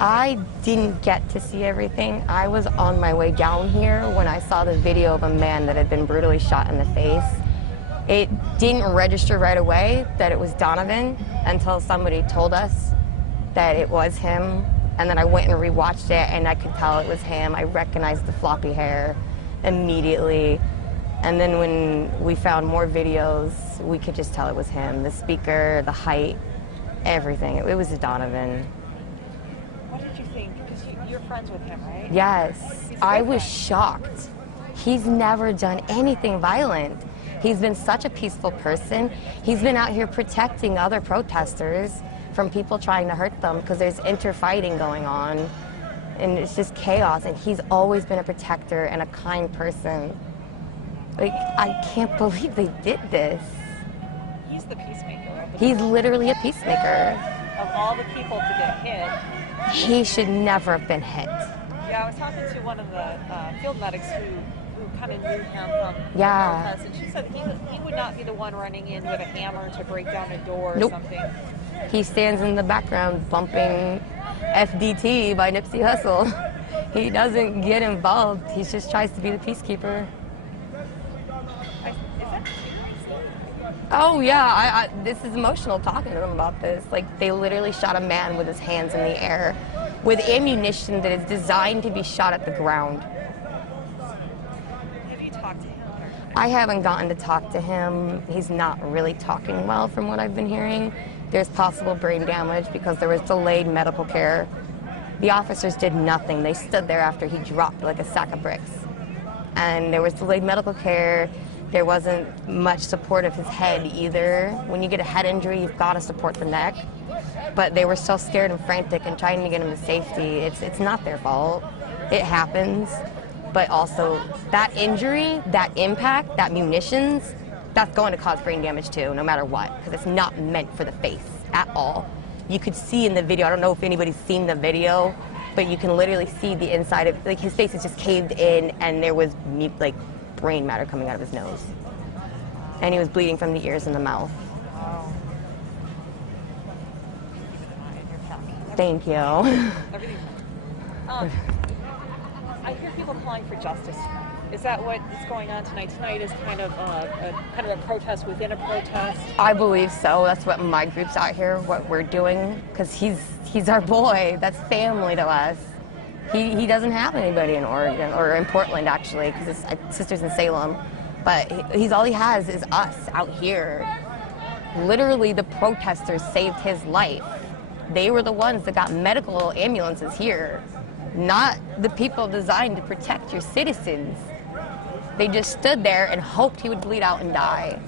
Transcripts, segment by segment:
I didn't get to see everything. I was on my way down here when I saw the video of a man that had been brutally shot in the face. It didn't register right away that it was Donavan until somebody told us that it was him. And then I went and rewatched it and I could tell it was him. I recognized the floppy hair immediately. And then when we found more videos, we could just tell it was him. The speaker, the height, everything. It was Donavan. What did you think? Because you're friends with him, right? Yes. I was shocked. He's never done anything violent. He's been such a peaceful person. He's been out here protecting other protesters from people trying to hurt them because there's interfighting going on. And it's just chaos. And he's always been a protector and a kind person. Like, I can't believe they did this. He's the peacemaker. He's literally a peacemaker. Of all the people to get hit. He should never have been hit. Yeah, I was talking to one of the field medics who kind of knew him from the protest, and she said he would not be the one running in with a hammer to break down a door or something. He stands in the background bumping FDT by Nipsey Hussle. He doesn't get involved. He just tries to be the peacekeeper. Oh yeah, this is emotional talking to them about this. Like, they literally shot a man with his hands in the air with ammunition that is designed to be shot at the ground. Have you talked to him? I haven't gotten to talk to him. He's not really talking well from what I've been hearing. There's possible brain damage because there was delayed medical care. The officers did nothing. They stood there after he dropped like a sack of bricks. And there was delayed medical care. There wasn't much support of his head either. When you get a head injury, you've got to support the neck. But they were so scared and frantic and trying to get him to safety. It's not their fault. It happens. But also, that injury, that impact, that munitions, that's going to cause brain damage too, no matter what, because it's not meant for the face at all. You could see in the video, I don't know if anybody's seen the video, but you can literally see the inside of, like, his face is just caved in and there was, like, brain matter coming out of his nose. And he was bleeding from the ears and the mouth. Wow. Thank you. Everything. I hear people calling for justice. Is that what is going on tonight? Tonight is kind of a protest within a protest. I believe so. That's what my group's out here, what we're doing, because he's our boy. That's family to us. He doesn't have anybody in Oregon, or in Portland actually, because his sister's in Salem. But he's all he has is us out here. Literally, the protesters saved his life. They were the ones that got medical ambulances here, not the people designed to protect your citizens. They just stood there and hoped he would bleed out and die.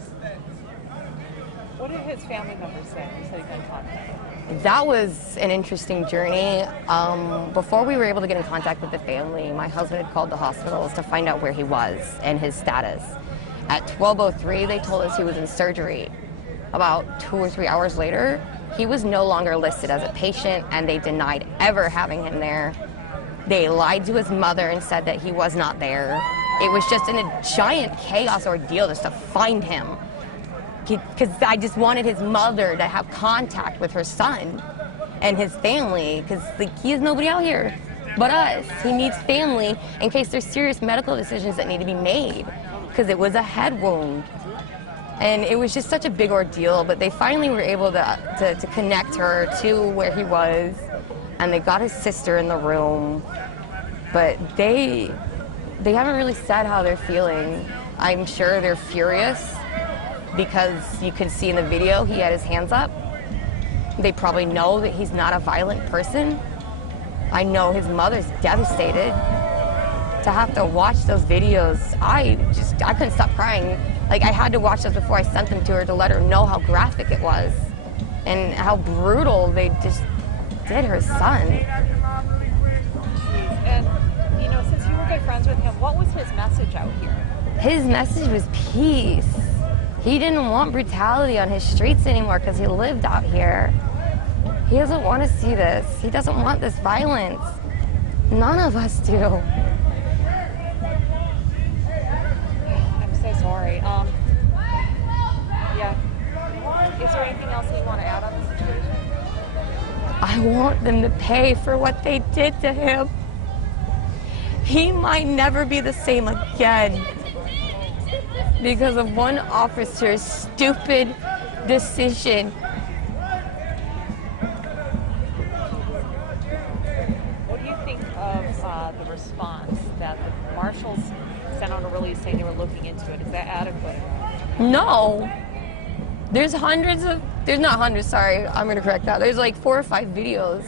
What did his family members say? You said he got in contact. That was an interesting journey. Before we were able to get in contact with the family, my husband had called the hospitals to find out where he was and his status. At 12:03, they told us he was in surgery. About 2 or 3 hours later, he was no longer listed as a patient, and they denied ever having him there. They lied to his mother and said that he was not there. It was just in a giant chaos ordeal just to find him. Because I just wanted his mother to have contact with her son and his family, because like, he has nobody out here but us. He needs family in case there's serious medical decisions that need to be made, because it was a head wound. And it was just such a big ordeal, but they finally were able to connect her to where he was, and they got his sister in the room. But they haven't really said how they're feeling. I'm sure they're furious, because you could see in the video he had his hands up. They probably know that he's not a violent person. I know his mother's devastated. To have to watch those videos, I couldn't stop crying. Like, I had to watch those before I sent them to her to let her know how graphic it was and how brutal they just did her son. Jeez. And, you know, since you were good friends with him, what was his message out here? His message was peace. He didn't want brutality on his streets anymore because he lived out here. He doesn't want to see this. He doesn't want this violence. None of us do. I'm so sorry. Yeah. Is there anything else that you want to add on the situation? I want them to pay for what they did to him. He might never be the same again because of one officer's stupid decision. What do you think of the response that the marshals sent out a release saying they were looking into it? Is that adequate? No. There's not hundreds, sorry, I'm going to correct that. There's like 4 or 5 videos.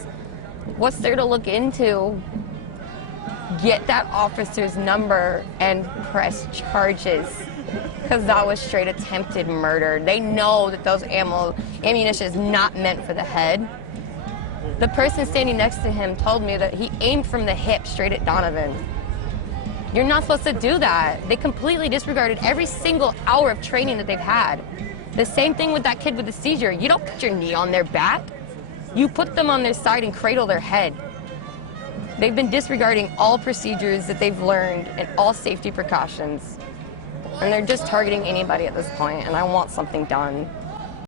What's there to look into? Get that officer's number and press charges. Because that was straight attempted murder. They know that those ammunition is not meant for the head. The person standing next to him told me that he aimed from the hip straight at Donavan. You're not supposed to do that. They completely disregarded every single hour of training that they've had. The same thing with that kid with the seizure. You don't put your knee on their back. You put them on their side and cradle their head. They've been disregarding all procedures that they've learned and all safety precautions. And they're just targeting anybody at this point, and I want something done.